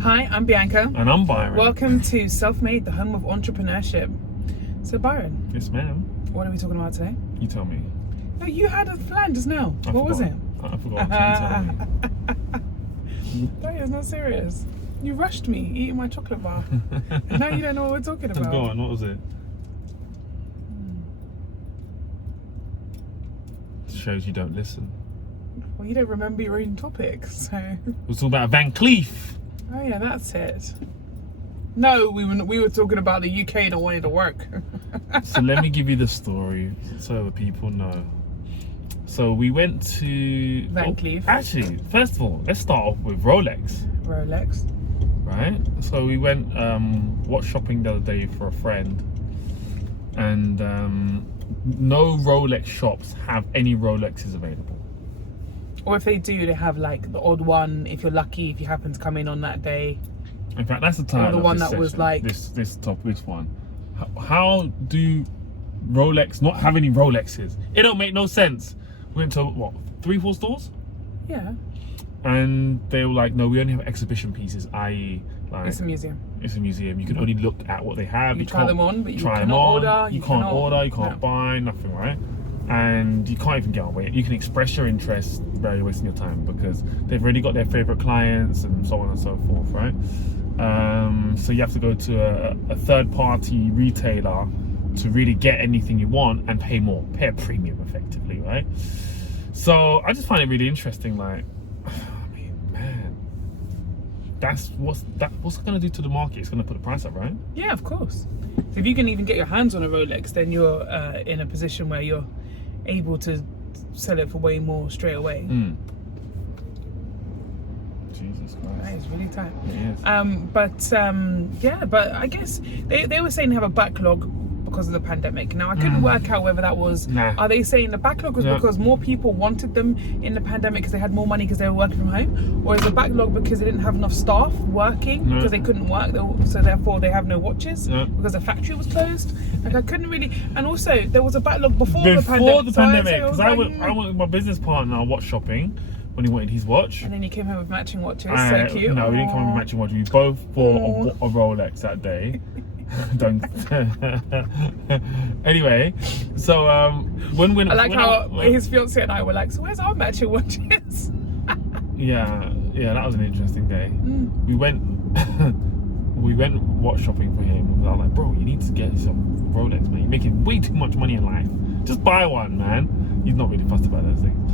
Hi, I'm Bianca. And I'm Byron. Welcome to Self-Made, the home of entrepreneurship. So Byron. Yes, ma'am. What are we talking about today? You tell me. No, you had a plan just now. What was it? I forgot. Tell me. That is not serious. You rushed me eating my chocolate bar. And now you don't know what we're talking about. Go on, what was it? Shows you don't listen. Well, you don't remember your own topic, so... We're talking about Van Cleef. Oh yeah, that's it. No, we were talking about the UK not wanting to work. So let me give you the story so the people know. So we went to... Van Cleef. Actually, first of all, let's start off with Rolex. Rolex. Right? So we went watch shopping the other day for a friend. And no Rolex shops have any Rolexes available. Or if they do, they have like the odd one if you're lucky, if you happen to come in on that day. In fact, that's the title. Or the one that was like this one. How do Rolex not have any Rolexes? It don't make no sense. We went to what, 3-4 stores? Yeah. And they were like, no, we only have exhibition pieces, i.e. like it's a museum. It's a museum. You can only look at what they have. You try them on, but you cannot order. You can't order, you can't buy, nothing, right? And you can't even get away. You can express your interest without wasting your time because they've already got their favorite clients and so on and so forth, right? So you have to go to a third-party retailer to really get anything you want and pay more, pay a premium effectively, right? So I just find it really interesting. Like, I mean, man, what's it gonna do to the market? It's gonna put the price up, right? Yeah, of course. So if you can even get your hands on a Rolex, then you're in a position where you're able to sell it for way more straight away. Jesus Christ. That is really tight. It is. But I guess they were saying they have a backlog because of the pandemic. Now I couldn't work out whether that was, are they saying the backlog was because more people wanted them in the pandemic because they had more money because they were working from home, or is the backlog because they didn't have enough staff working because they couldn't work, so therefore they have no watches because the factory was closed? Like I couldn't really, and also there was a backlog before the pandemic. Because I went with my business partner watch shopping when he wanted his watch. And then you came home with matching watches. So cute. No, we didn't come home with matching watches. We both bought a Rolex that day. Don't. Anyway, so when I like how his fiance and I were like, so where's our matching watches? yeah, that was an interesting day. We went watch shopping for him. I was like, bro, you need to get yourself a Rolex, man. You're making way too much money in life. Just buy one, man. He's not really fussed about those things.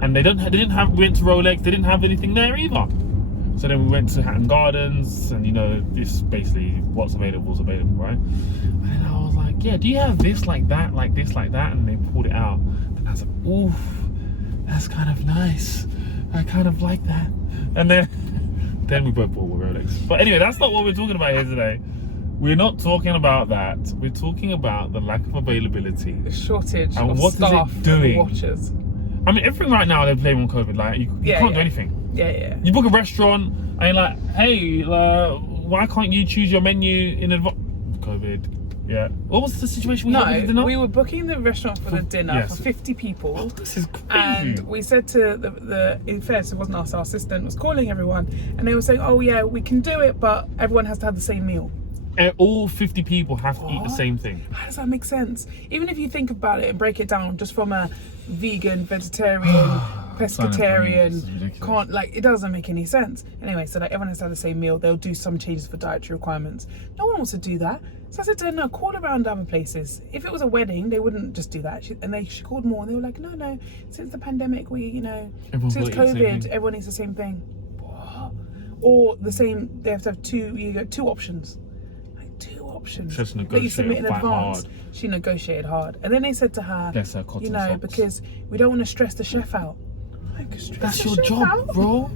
And they didn't have. We went to Rolex. They didn't have anything there either. So then we went to Hatton Gardens, and this basically what's available is available, right? And then I was like, yeah, do you have this like that, like this like that? And they pulled it out. And I was like, oof, that's kind of nice. I kind of like that. And then we both bought a Rolex. But anyway, that's not what we're talking about here today. We're not talking about that. We're talking about the lack of availability, the shortage and of what staff is it doing? And watches. I mean, everything right now they're blaming on COVID. Like you can't do anything. Yeah. You book a restaurant and you're like, hey, why can't you choose your menu in advance? COVID. Yeah. What was the situation we had with the dinner? We were booking the restaurant for the dinner for 50 people. Oh, this is crazy. And we said to the in fairness, it wasn't us, our assistant was calling everyone, and they were saying, oh yeah, we can do it, but everyone has to have the same meal. All 50 people have to eat the same thing. How does that make sense? Even if you think about it and break it down just from a vegan, vegetarian, pescatarian, it doesn't make any sense. Anyway, so everyone has to have the same meal. They'll do some changes for dietary requirements. No one wants to do that. So I said to her, no, call around other places. If it was a wedding, they wouldn't just do that. She called more, and they were like, no, since the pandemic, since COVID, everyone eats the same thing. What? Or the same, they have to have you get 2 options. Options that you submit in advance. She negotiated hard, and then they said to her, because we don't want to stress the chef out. That's your job, bro.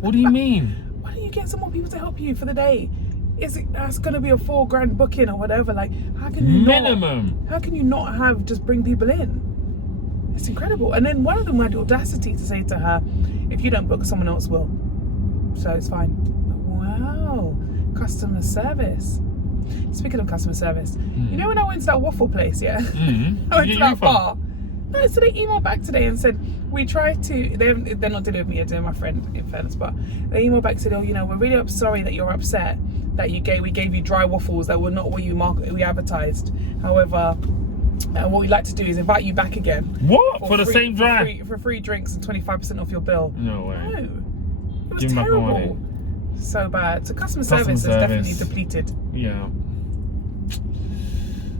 What do you mean? Why don't you get some more people to help you for the day? That's going to be a $4,000 booking or whatever? Like, how can you minimum? How can you not have just bring people in? It's incredible. And then one of them had the audacity to say to her, if you don't book, someone else will. So it's fine. Wow, customer service. Speaking of customer service, you know when I went to that waffle place, I went to that bar. No, so they emailed back today and said, we tried to. They're not dealing with me. They're my friend, in fairness. But they emailed back said, "Oh, you know, we're really sorry that you're upset that we gave you dry waffles that were not what we advertised. However, what we'd like to do is invite you back again. What? For the same drive? For free drinks and 25% off your bill. No way. No. It was terrible. So bad. So customer service is definitely depleted. Yeah.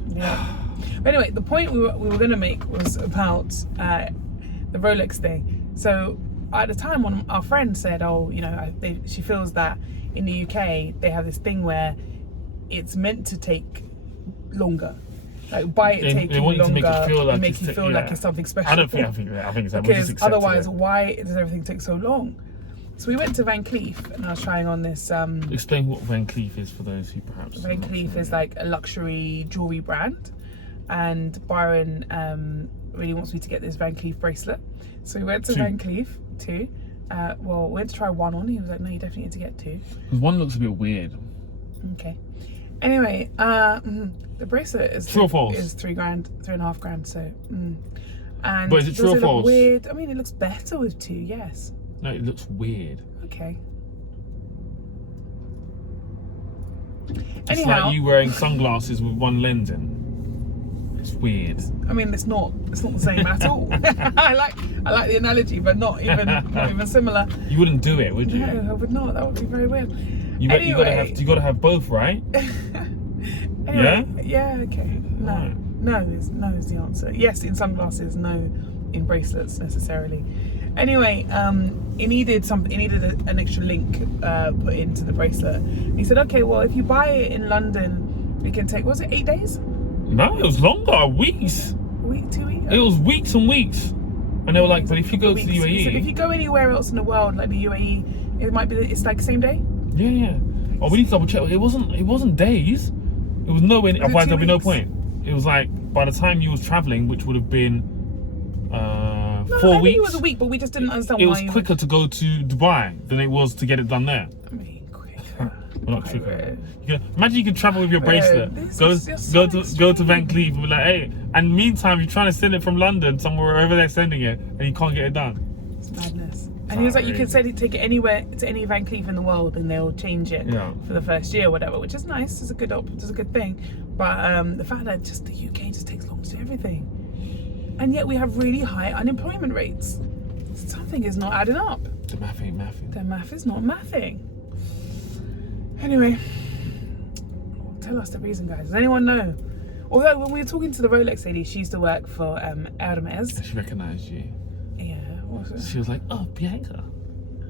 Yeah. But anyway, the point we were going to make was about the Rolex thing. So at the time, one of our friends said, "Oh, you know, she feels that in the UK they have this thing where it's meant to take longer." Like by it taking longer, to make it feel like it's something special. I don't think. I think it's because otherwise, why does everything take so long? So we went to Van Cleef, and I was trying on this. Explain what Van Cleef is for those who perhaps. Van Cleef is like a luxury jewelry brand, and Byron really wants me to get this Van Cleef bracelet. So we went to Van Cleef too. Well, we went to try one on. He was like, "No, you definitely need to get two." Because one looks a bit weird. Okay. Anyway, the bracelet is true or false? Is $3,000, $3,500. So, and but is it true or false? Weird. I mean, it looks better with two. Yes. No, it looks weird. Okay. It's like you wearing sunglasses with one lens in. It's weird. I mean, it's not the same at all. I like the analogy, but not even similar. You wouldn't do it, would you? No, I would not. That would be very weird. You gotta have both, right? Anyway, yeah. Okay. No is the answer. Yes, in sunglasses. No, in bracelets necessarily. Anyway, it needed an extra link put into the bracelet. He said, "Okay, well, if you buy it in London, it can take. Was it 8 days? No, it was longer. Weeks. 2 weeks. It was weeks and weeks. And they were like, but if you go to the UAE, he said, if you go anywhere else in the world, like the UAE, it's like same day. Yeah. Oh, we need to double check. It wasn't days. It was nowhere. Otherwise, there'd be no point. It was like by the time you was traveling, which would have been 4 weeks. It was a week, but we just didn't understand why. It was quicker to go to Dubai than it was to get it done there. I mean, quicker. Well, not quicker. Imagine you can travel with your bracelet, go to Van Cleef and be like, hey. And meantime, you're trying to send it from London somewhere wherever they're sending it, and you can't get it done. It's madness. And he was like, you can take it anywhere to any Van Cleef in the world, and they'll change it for the first year or whatever, which is nice. It's a good thing. But the fact that just the UK just takes long to do everything, and yet we have really high unemployment rates. Something is not adding up. The math ain't mathing. The math is not mathing. Anyway, tell us the reason, guys. Does anyone know? Although when we were talking to the Rolex lady, she used to work for Hermes. She recognised you. Yeah. She was like, "Oh, Bianca,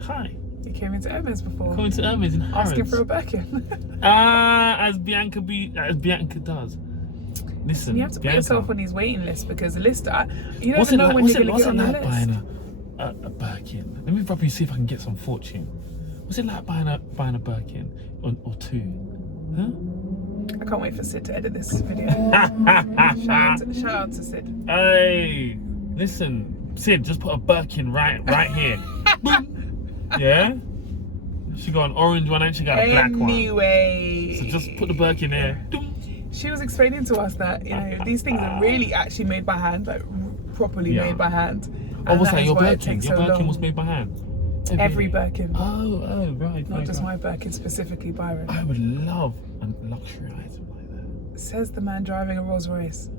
hi." You came into Hermes before. Coming to Hermes in Harrods. Asking for a Birkin. As Bianca does. Listen, you have to put yourself on these waiting lists because the list, you what's never know when you're going to what's get on the list. Buying a Birkin? Let me probably see if I can get some fortune. What's it like buying a Birkin or two? Huh? I can't wait for Sid to edit this video. shout out to Sid. Hey, listen, Sid, just put a Birkin right here. Yeah? She got an orange one and she got a black one. Anyway. So just put the Birkin there. She was explaining to us that, you know, these things are really actually made by hand, like properly made by hand. Oh, what's that? Your Birkin? Your Birkin was made by hand? Every Birkin. Oh, right. Not just my Birkin, specifically Byron. I would love a luxury item like that. Says the man driving a Rolls Royce.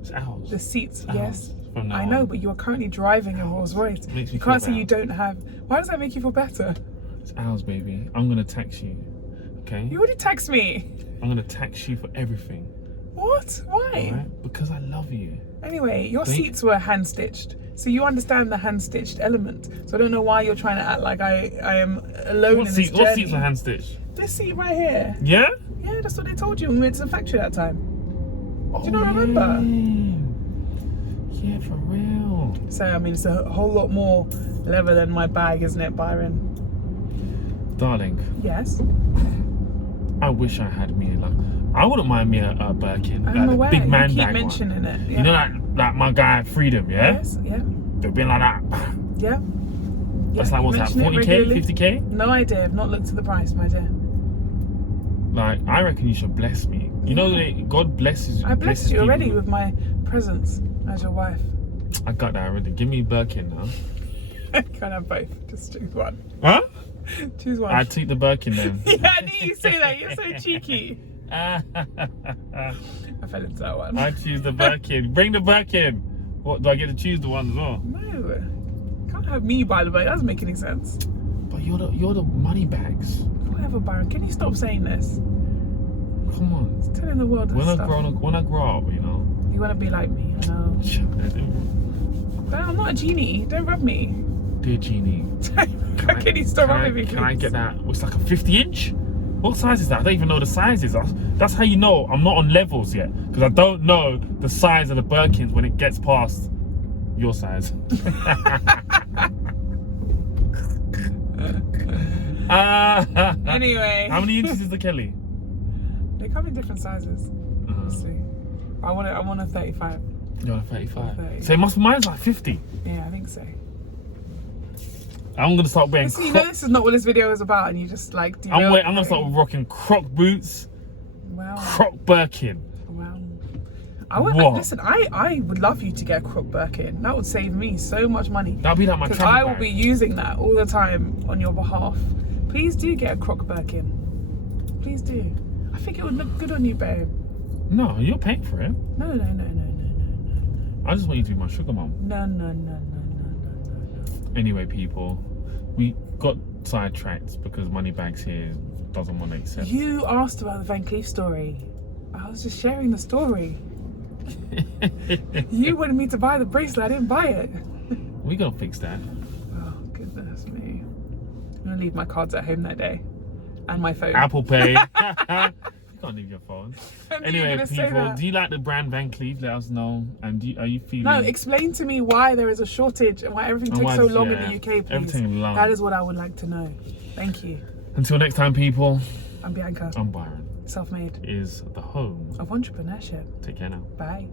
It's ours. The seats, yes. From now I know, on. but you are currently driving a Rolls Royce. You can't say you don't have. Why does that make you feel better? It's ours, baby. I'm gonna tax you. Okay? You already taxed me. I'm gonna tax you for everything. What? Why? Alright? Because I love you. Anyway, your seats were hand stitched. So you understand the hand stitched element. So I don't know why you're trying to act like I am alone in this journey. What seats are hand stitched? This seat right here. Yeah? Yeah, that's what they told you when we went to the factory that time. Do you not remember? Yeah, for real. So I mean, it's a whole lot more leather than my bag, isn't it, Byron? Darling. Yes. I wish I had me I wouldn't mind me a Birkin. I'm aware. Big man you keep bag mentioning it. Yeah. You know like my guy Freedom, yeah? Yes, yeah. They've been like that. Yeah. That's like what's that, 40k, 50k? No idea. I've not looked at the price, my dear. Like, I reckon you should bless me. You know that God blesses you. I blessed you already with my presence as your wife. I got that already. Give me Birkin now. You can't have both. Just choose one. Huh? Choose one. I'd take the Birkin then. Yeah, I knew you say that. You're so cheeky. I fell into that one. I'd choose the Birkin. Bring the Birkin. What, do I get to choose the one as well? No. You can't have me, by the way. That doesn't make any sense. But you're the money bags. Whatever, Byron. Can you stop saying this? Come on. It's telling the world this When stuff. I grow up, you know. You want to be like me, I know. But I'm not a genie. Don't rub me. Dear Genie. Can you stop rubbing me, please? Can I get that? It's like a 50-inch? What size is that? I don't even know the sizes. That's how you know I'm not on levels yet. Because I don't know the size of the Birkins when it gets past your size. Anyway. How many inches is the Kelly? They come in different sizes. Obviously. I want a 35. You're a 35. 30. So mine's like 50. Yeah, I think so. I'm gonna start wearing. You know, this is not what this video is about, and you just like. I'm gonna start rocking Croc boots. Wow. Croc Birkin. Wow. Listen, I would love you to get a Croc Birkin. That would save me so much money. That'll be like my travel bag. I will be using that all the time on your behalf. Please do get a Croc Birkin. Please do. I think it would look good on you, babe. No, you're paying for it. No. I just want you to be my sugar mom. No. Anyway, people, we got sidetracked because Moneybags here doesn't want to accept. You asked about the Van Cleef story. I was just sharing the story. You wanted me to buy the bracelet. I didn't buy it. We gotta fix that. Oh, goodness me. I'm gonna leave my cards at home that day. And my phone. Apple Pay. You can't leave your phone. I knew you were Anyway, gonna say people, that. do you like the brand Van Cleef? Let us know. And are you feeling... No, explain to me why there is a shortage and why everything takes so long in the UK, please. Everything long. That is what I would like to know. Thank you. Until next time, people. I'm Bianca. I'm Byron. Self-made. Is the home Of entrepreneurship. Take care now. Bye.